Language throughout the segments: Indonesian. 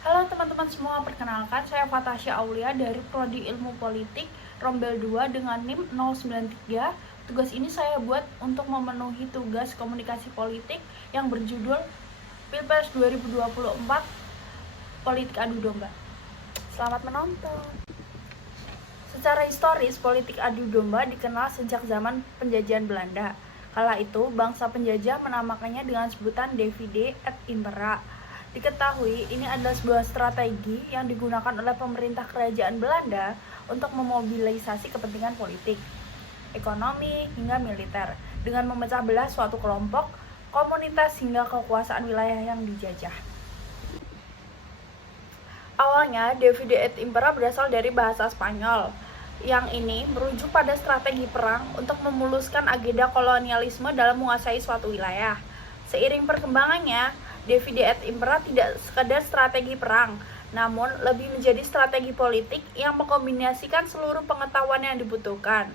Halo teman-teman semua, perkenalkan saya Fatasya Aulia dari Prodi Ilmu Politik Rombel 2 dengan NIM 093. Tugas ini saya buat untuk memenuhi tugas komunikasi politik yang berjudul Pilpres 2024 Politik Adu Domba. Selamat menonton. Secara historis, politik adu domba dikenal sejak zaman penjajahan Belanda. Kala itu, bangsa penjajah menamakannya dengan sebutan Divide et Impera. Diketahui, ini adalah sebuah strategi yang digunakan oleh pemerintah kerajaan Belanda untuk memobilisasi kepentingan politik, ekonomi, hingga militer, dengan memecah belah suatu kelompok, komunitas, hingga kekuasaan wilayah yang dijajah. Awalnya, Divide et Impera berasal dari bahasa Spanyol, yang ini merujuk pada strategi perang untuk memuluskan agenda kolonialisme dalam menguasai suatu wilayah. Seiring perkembangannya, Divide et Impera tidak sekedar strategi perang, namun lebih menjadi strategi politik yang mengkombinasikan seluruh pengetahuan yang dibutuhkan.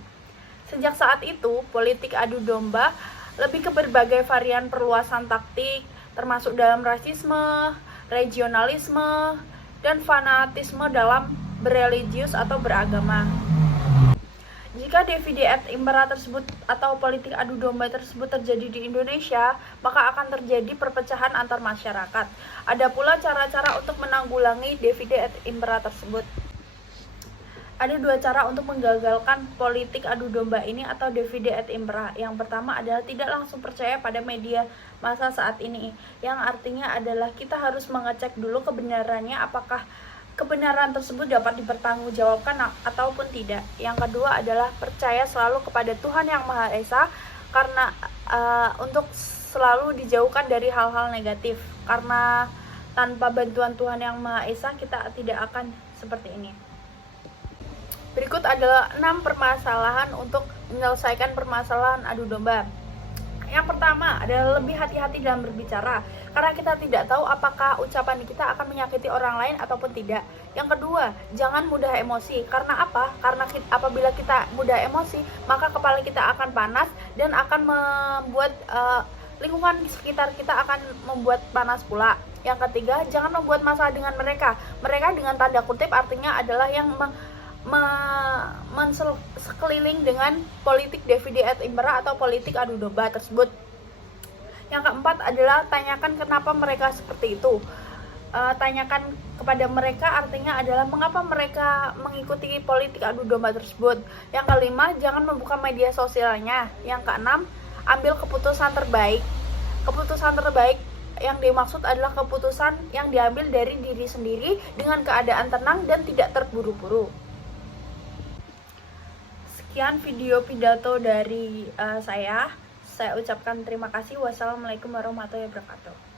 Sejak saat itu, politik adu domba lebih ke berbagai varian perluasan taktik, termasuk dalam rasisme, regionalisme, dan fanatisme dalam berreligius atau beragama. Jika Divide et Impera tersebut atau politik adu domba tersebut terjadi di Indonesia, maka akan terjadi perpecahan antar masyarakat. Ada pula cara-cara untuk menanggulangi Divide et Impera tersebut. Ada dua cara untuk menggagalkan politik adu domba ini atau Divide et Impera. Yang pertama adalah tidak langsung percaya pada media massa saat ini, yang artinya adalah kita harus mengecek dulu kebenarannya, apakah kebenaran tersebut dapat dipertanggungjawabkan ataupun tidak. Yang kedua adalah percaya selalu kepada Tuhan Yang Maha Esa, karena untuk selalu dijauhkan dari hal-hal negatif, karena tanpa bantuan Tuhan Yang Maha Esa kita tidak akan seperti ini. Berikut adalah 6 permasalahan untuk menyelesaikan permasalahan adu domba. Yang pertama adalah lebih hati-hati dalam berbicara, karena kita tidak tahu apakah ucapan kita akan menyakiti orang lain ataupun tidak. Yang kedua, jangan mudah emosi. Karena apa? Karena apabila kita mudah emosi, maka kepala kita akan panas dan akan membuat lingkungan di sekitar kita akan membuat panas pula. Yang ketiga, jangan membuat masalah dengan mereka. Mereka dengan tanda kutip artinya adalah yang sekeliling dengan politik Divide et Impera atau politik adu domba tersebut. Yang keempat adalah tanyakan kenapa mereka seperti itu. Tanyakan kepada mereka artinya adalah mengapa mereka mengikuti politik adu domba tersebut. Yang kelima, jangan membuka media sosialnya. Yang keenam, ambil keputusan terbaik. Keputusan terbaik yang dimaksud adalah keputusan yang diambil dari diri sendiri dengan keadaan tenang dan tidak terburu-buru. Sekian video pidato dari saya ucapkan terima kasih. Wassalamualaikum warahmatullahi wabarakatuh.